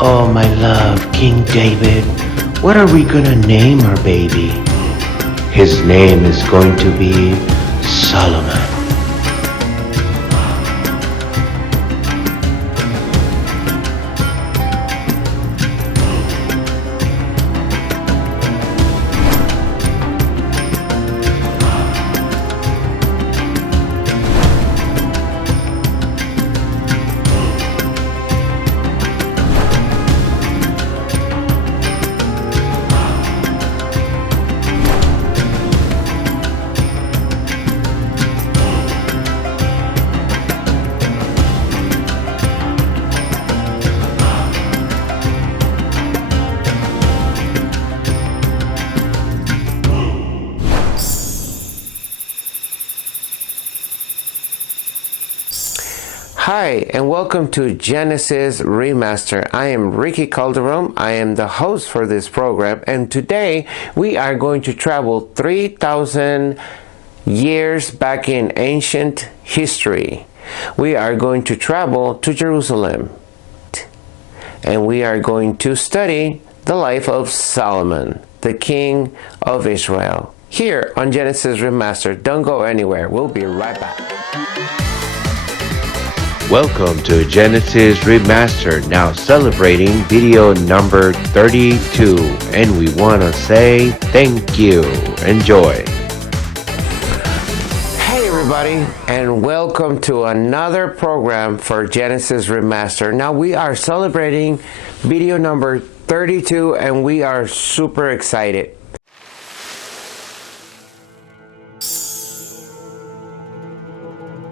Oh, my love, King David, what are we gonna name our baby? His name is going to be Solomon. Hi, and welcome to Genesis Remastered. I am Ricky Calderon. I am the host for this program, and today we are going to travel 3,000 years back in ancient history. We are going to travel to Jerusalem, and we are going to study the life of Solomon, the king of Israel, here on Genesis Remastered. Don't go anywhere. We'll be right back. Welcome to Genesis Remastered, now celebrating video number 32, and we want to say thank you. Enjoy. Hey everybody, and welcome to another program for Genesis Remastered. Now we are celebrating video number 32, and we are super excited.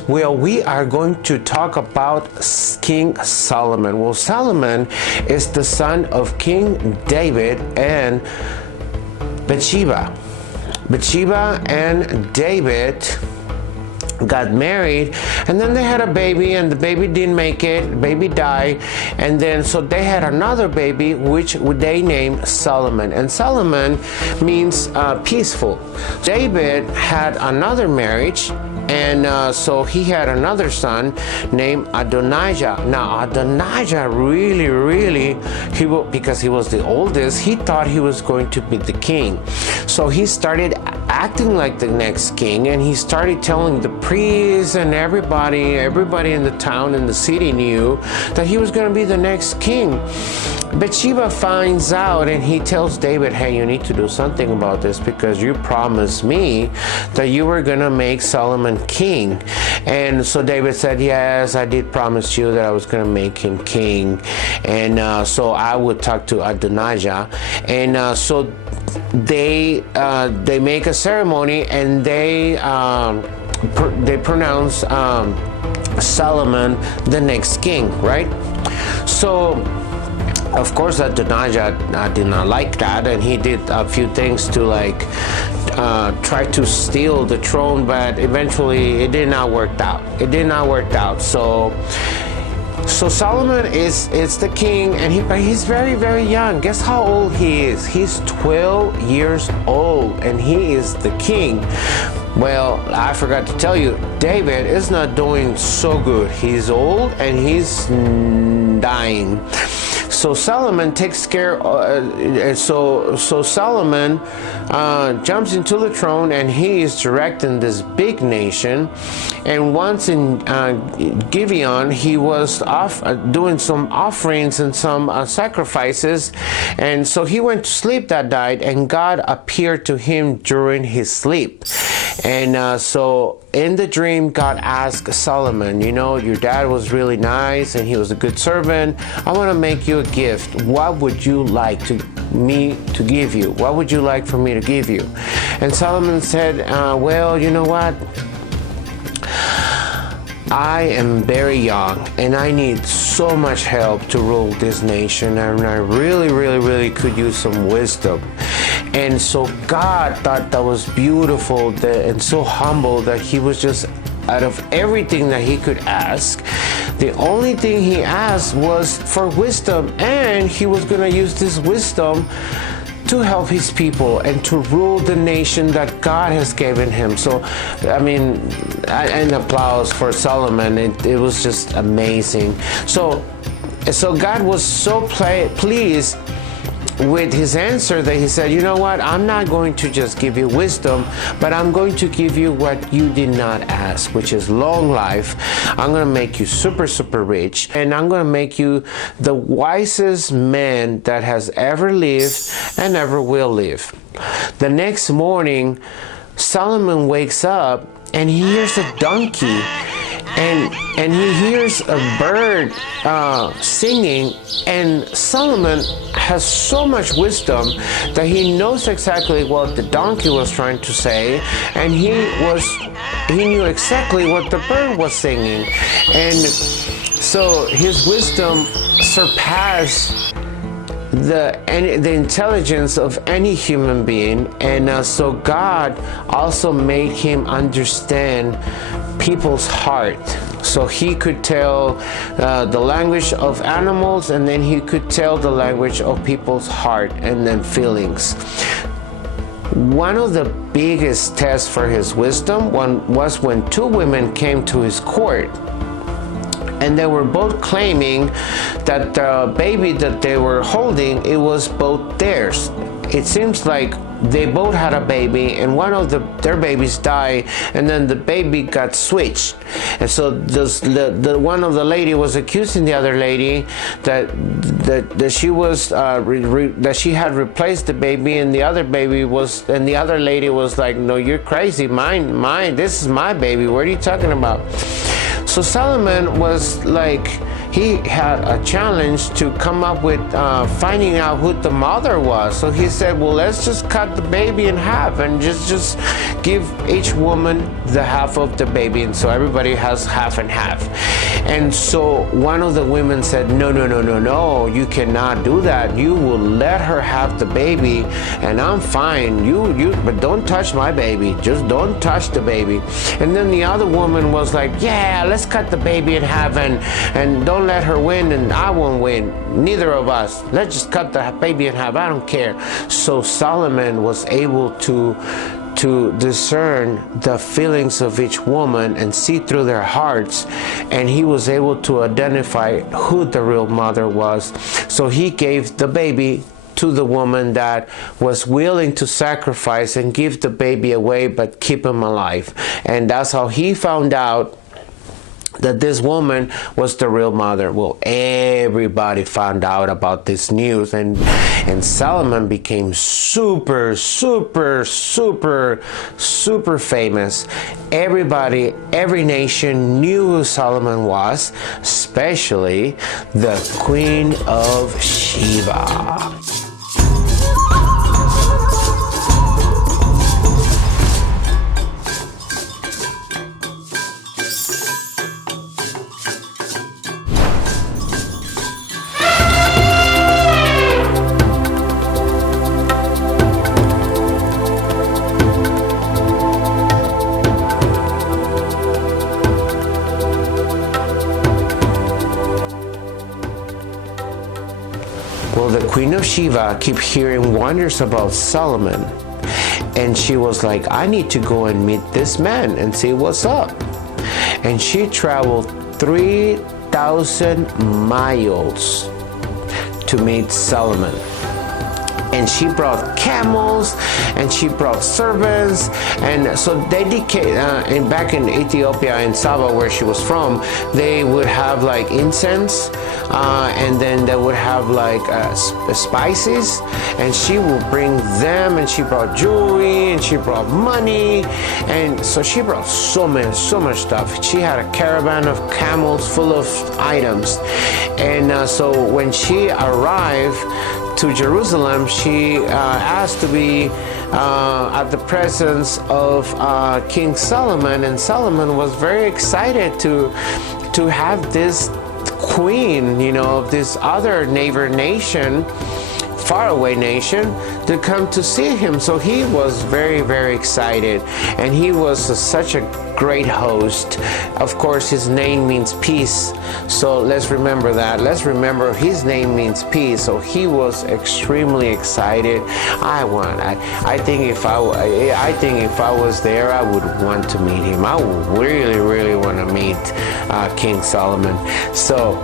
Well, we are going to talk about King Solomon. Well, Solomon is the son of King David and Bathsheba. Bathsheba and David got married, and then they had a baby, and the baby didn't make it. The baby died, and then so they had another baby, which they named Solomon. And Solomon means peaceful. David had another marriage, and so he had another son named Adonijah. Now Adonijah really, because he was the oldest, he thought he was going to be the king. So he started acting like the next king, and he started telling the priests and everybody in the town and the city knew that he was going to be the next king. Bathsheba finds out, and he tells David, hey, you need to do something about this, because you promised me that you were going to make Solomon king. And so David said, yes, I did promise you that I was going to make him king, and so I would talk to Adonijah. And so they make a ceremony, and they pronounce Solomon the next king, right? So of course Adonijah did not like that, and he did a few things to try to steal the throne, but eventually it did not work out. So Solomon is the king, and he's very young. Guess how old he is? He's 12 years old, and he is the king. Well, I forgot to tell you, David is not doing so good. He's old and he's dying. So Solomon takes care. So Solomon jumps into the throne, and he is directing this big nation. And once in Gibeon, he was doing some offerings and some sacrifices, and so he went to sleep that night, and God appeared to him during his sleep. And so in the dream, God asked Solomon, you know, your dad was really nice and he was a good servant. I want to make you a gift. What would you like me to give you? What would you like for me to give you? And Solomon said, well, you know what? I am very young, and I need so much help to rule this nation, and I really could use some wisdom. And so God thought that was beautiful and so humble that he was just, out of everything that he could ask, the only thing he asked was for wisdom, and he was going to use this wisdom to help his people and to rule the nation that God has given him. So, I mean, an applause for Solomon. It was just amazing. So So God was so pleased with his answer that he said, you know what, I'm not going to just give you wisdom, but I'm going to give you what you did not ask, which is long life. I'm going to make you super, super rich, and I'm going to make you the wisest man that has ever lived and ever will live. The next morning, Solomon wakes up and he hears a donkey, and he hears a bird singing, and Solomon has so much wisdom that he knows exactly what the donkey was trying to say, and he knew exactly what the bird was singing, and so his wisdom surpassed the intelligence of any human being, and so God also made him understand people's heart. So he could tell the language of animals, and then he could tell the language of people's heart and then feelings. One of the biggest tests for his wisdom was when two women came to his court, and they were both claiming that the baby that they were holding, it was both theirs. It seems like they both had a baby, and one of their babies died, and then the baby got switched. And so the one of the lady was accusing the other lady that she was that she had replaced the baby, and the other lady was like, no, you're crazy, mine, this is my baby, what are you talking about? So Solomon was like, he had a challenge to come up with finding out who the mother was. So he said, well, let's just cut the baby in half and just give each woman the half of the baby, and so everybody has half and half. And so one of the women said, no, you cannot do that. You will let her have the baby, and I'm fine. But don't touch my baby. Just don't touch the baby. And then the other woman was like, yeah, let's cut the baby in half, and don't let her win, and I won't win. Neither of us. Let's just cut the baby in half. I don't care. So Solomon was able to discern the feelings of each woman and see through their hearts, and he was able to identify who the real mother was. So he gave the baby to the woman that was willing to sacrifice and give the baby away but keep him alive. And that's how he found out that this woman was the real mother. Well, everybody found out about this news, and Solomon became super famous. Everybody, every nation knew who Solomon was, especially the Queen of Sheba. Well, the Queen of Sheba kept hearing wonders about Solomon, and she was like, I need to go and meet this man and see what's up. And she traveled 3,000 miles to meet Solomon. And she brought camels, and she brought servants, and so and back in Ethiopia, in Saba, where she was from, they would have like incense, and then they would have like spices, and she would bring them, and she brought jewelry, and she brought money, and so she brought so much stuff. She had a caravan of camels full of items, and so when she arrived to Jerusalem, she asked to be at the presence of King Solomon, and Solomon was very excited to have this queen, of this other neighbor nation, faraway nation, to come to see him. So he was very excited, and he was such a great host. Of course, his name means peace, so let's remember that. Let's remember his name means peace. So he was extremely excited. I think if I was there, I would want to meet him. I would really want to meet King Solomon. So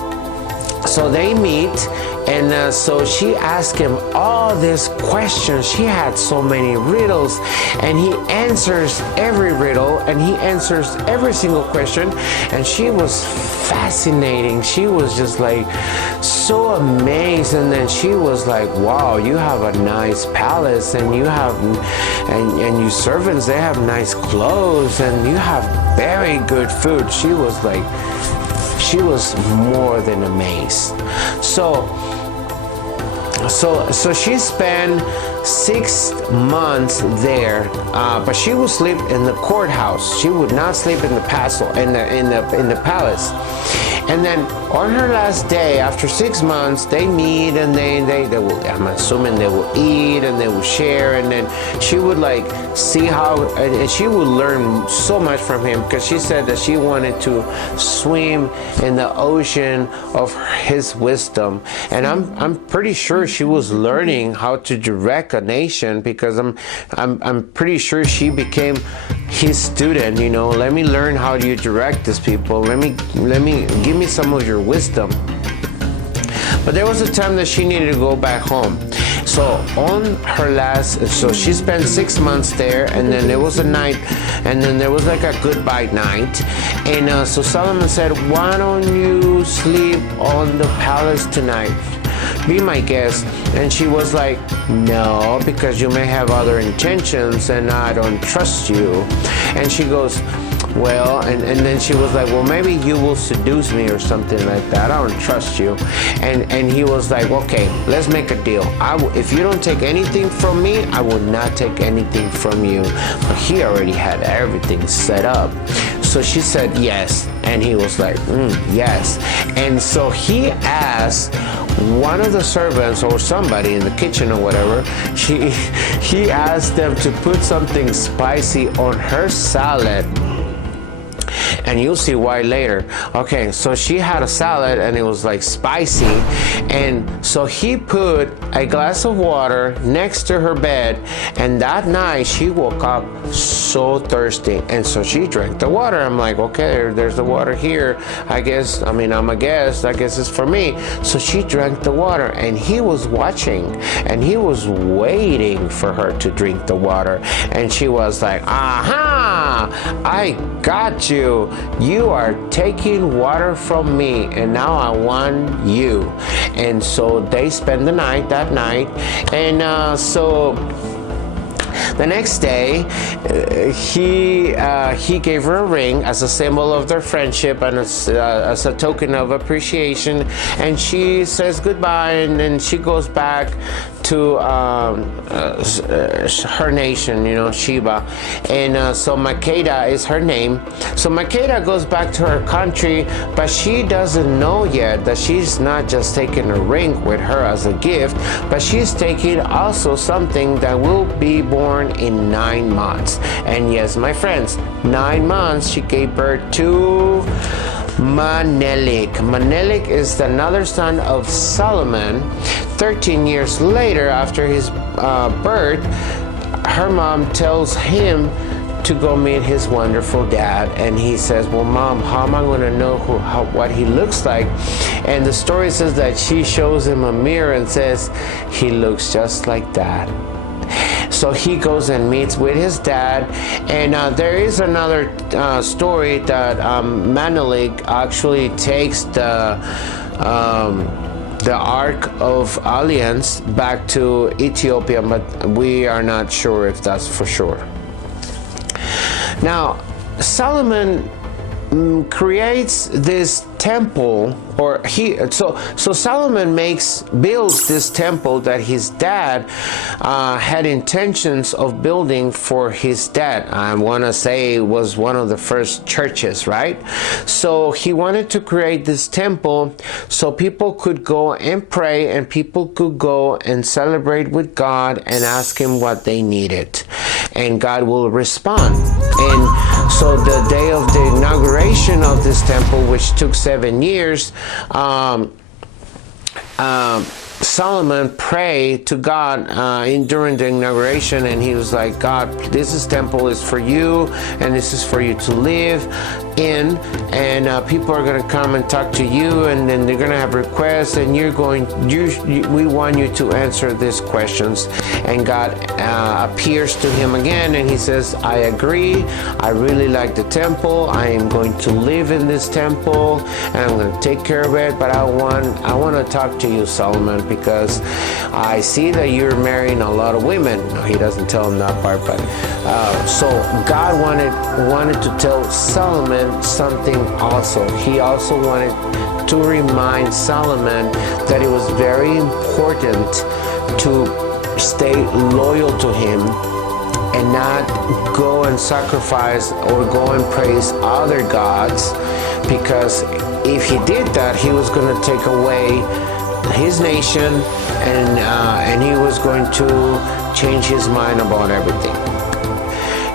So they meet, and so she asked him all these questions. She had so many riddles, and he answers every riddle, and he answers every single question, and she was fascinating. She was just like so amazed, and then she was like, wow, you have a nice palace, and you have and you servants, they have nice clothes, and you have very good food. She was more than amazed. So she spent 6 months there, but she would sleep in the courthouse. She would not sleep in the castle, in the palace. And then on her last day, after 6 months, they meet, and they will, I'm assuming they will eat, and they will share, and then she would like see how, and she would learn so much from him, because she said that she wanted to swim in the ocean of his wisdom. And I'm pretty sure she was learning how to direct a nation, because I'm pretty sure she became his student. You know, let me learn how you direct these people. Let me give me some of your wisdom. But there was a time that she needed to go back home. So on her last, so she spent 6 months there, and then there was a night, and then there was like a goodbye night. And so Solomon said, why don't you sleep on the palace tonight? Be my guest. And she was like, no, because you may have other intentions, and I don't trust you. And she goes, well, and then she was like, well, maybe you will seduce me or something like that. I don't trust you. And he was like, okay, let's make a deal. If you don't take anything from me, I will not take anything from you. But he already had everything set up. So she said yes, and he was like, yes. And so he asked one of the servants or somebody in the kitchen or whatever, he asked them to put something spicy on her salad. And you'll see why later. Okay, so she had a salad, and it was like spicy, and so he put a glass of water next to her bed, and that night she woke up so thirsty, and so she drank the water. I'm like, okay, there's the water here. I'm a guest. I guess it's for me. So she drank the water, and he was watching, and he was waiting for her to drink the water, and she was like, aha, I got you. You are taking water from me, and now I want you. And so they spend the night that night, and so the next day, he gave her a ring as a symbol of their friendship and as a token of appreciation. And she says goodbye, and then she goes back to her nation, you know, Sheba. And so Makeda is her name. So Makeda goes back to her country, but she doesn't know yet that she's not just taking a ring with her as a gift, but she's taking also something that will be born in 9 months. And yes, my friends, 9 months she gave birth to Menelik. Menelik is another son of Solomon. 13 years later, after his birth, her mom tells him to go meet his wonderful dad, and he says, well, Mom, how am I going to know what he looks like? And the story says that she shows him a mirror and says, he looks just like Dad. So he goes and meets with his dad, and there is another story that Menelik actually takes the Ark of Alliance back to Ethiopia, but we are not sure if that's for sure. Now, Solomon creates this temple, or so Solomon builds this temple that his dad had intentions of building for his dad. I want to say it was one of the first churches, right? So he wanted to create this temple so people could go and pray, and people could go and celebrate with God and ask him what they needed, and God will respond. And so the day of the inauguration of this temple, which took 7 years, Solomon prayed to God during the inauguration, and he was like, God, this temple is for you, and this is for you to live in, and people are going to come and talk to you, and then they're going to have requests, and we want you to answer these questions. And God appears to him again, and he says, I agree, I really like the temple, I am going to live in this temple, and I'm going to take care of it, but I want to talk to you, Solomon, because I see that you're marrying a lot of women. No, he doesn't tell him that part, but so God wanted to tell Solomon something also. He also wanted to remind Solomon that it was very important to stay loyal to him and not go and sacrifice or go and praise other gods, because if he did that, he was going to take away his nation, and he was going to change his mind about everything.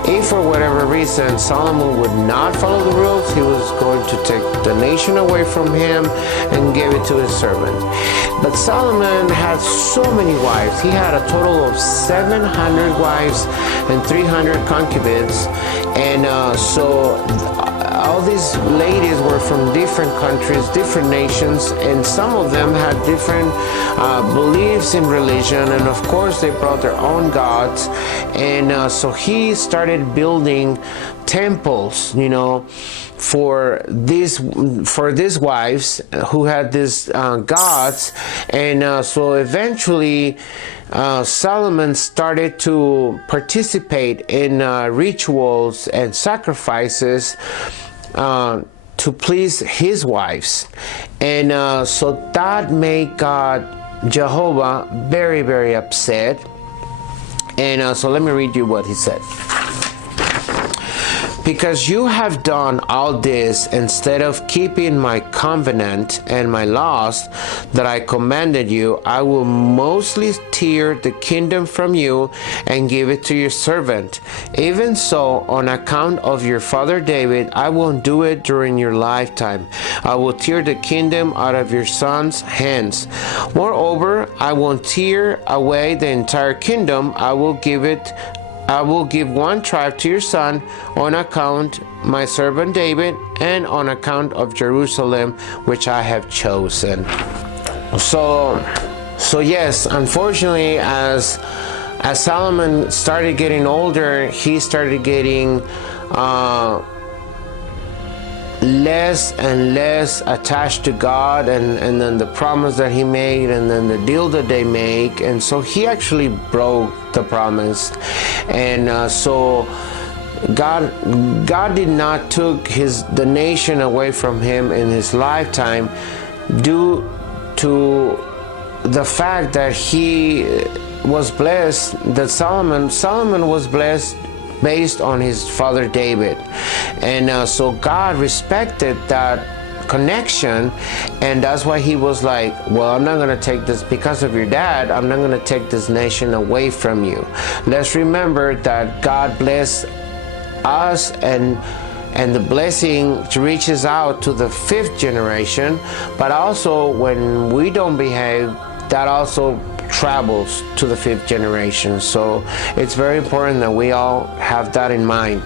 If for whatever reason Solomon would not follow the rules, he was going to take the nation away from him and give it to his servant. But Solomon had so many wives. He had a total of 700 wives and 300 concubines, and so all these ladies were from different countries, different nations, and some of them had different beliefs in religion, and of course they brought their own gods. And so he started building temples, for these wives who had these gods. And so eventually Solomon started to participate in rituals and sacrifices to please his wives. And so that made Jehovah very, very upset. And so let me read you what he said. Because you have done all this instead of keeping my covenant and my laws that I commanded you, I will mostly tear the kingdom from you and give it to your servant. Even so, on account of your father David, I won't do it during your lifetime. I will tear the kingdom out of your son's hands. Moreover, I won't tear away the entire kingdom. I will give one tribe to your son on account my servant David and on account of Jerusalem, which I have chosen. So yes, unfortunately, as Solomon started getting older, he started getting less and less attached to God, and then the promise that he made, and then the deal that they make, and so he actually broke the promise. And so God did not took the nation away from him in his lifetime due to the fact that he was blessed, that Solomon was blessed based on his father David. And so God respected that connection, and that's why he was like, well, I'm not going to take this because of your dad, I'm not going to take this nation away from you. Let's remember that God blessed us, and the blessing reaches out to the 5th generation, but also when we don't behave, that also travels to the 5th generation. So it's very important that we all have that in mind.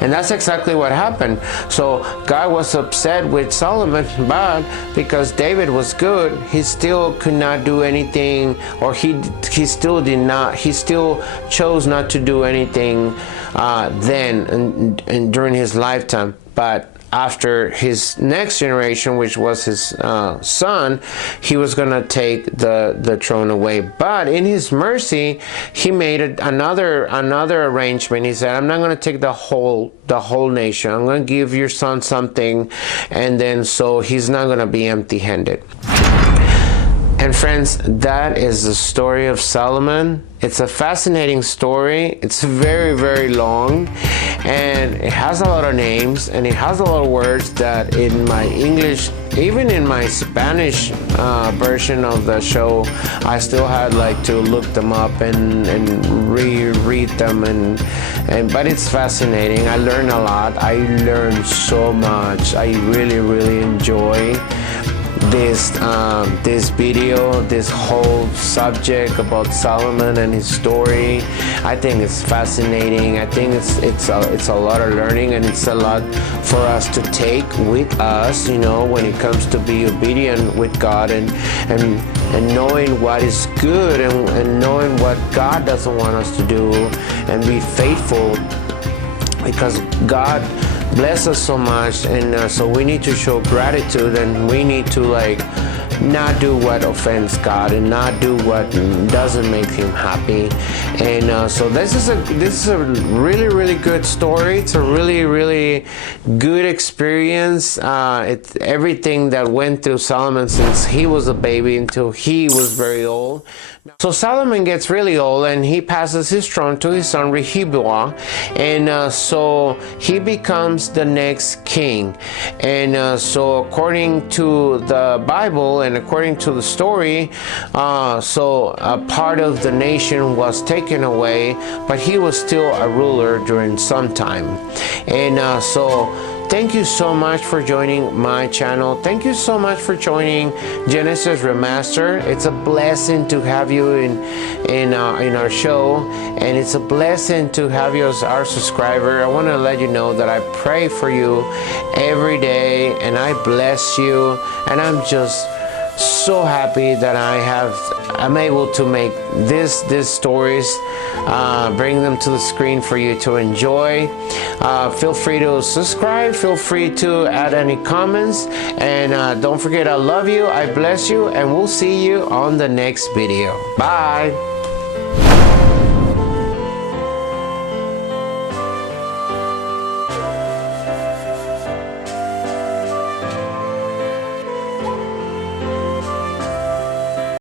And that's exactly what happened. So God was upset with Solomon, but because David was good, he still could not do anything, or he still chose not to do anything then and during his lifetime. But after his next generation, which was his son, he was going to take the throne away. But in his mercy, he made another arrangement. He said, I'm not going to take the whole nation. I'm going to give your son something, and then so he's not going to be empty-handed. And friends, that is the story of Solomon. It's a fascinating story. It's very, very long, and it has a lot of names, and it has a lot of words that in my English, even in my Spanish version of the show, I still had to look them up and reread them, but it's fascinating. I learned a lot. I learned so much. I really, really enjoy this video, this whole subject about Solomon and his story. I think it's fascinating. I think it's a lot of learning, and it's a lot for us to take with us, you know, when it comes to be obedient with God and knowing what is good and knowing what God doesn't want us to do, and be faithful, because God bless us so much, and so we need to show gratitude, and we need to not do what offends God and not do what doesn't make him happy. And so this is a really good story. It's a really good experience. It's everything that went through Solomon since he was a baby until he was very old. So Solomon gets really old, and he passes his throne to his son Rehoboam, and so he becomes the next king. And so according to the Bible and according to the story, so a part of the nation was taken away, but he was still a ruler during some time. And so thank you so much for joining my channel. Thank you so much for joining Genesis Remastered. It's a blessing to have you in our show, and it's a blessing to have you as our subscriber. I want to let you know that I pray for you every day, and I bless you, and I'm just so happy that I'm able to make these stories, bring them to the screen for you to enjoy. Feel free to subscribe, feel free to add any comments, and don't forget, I love you, I bless you, and we'll see you on the next video. Bye.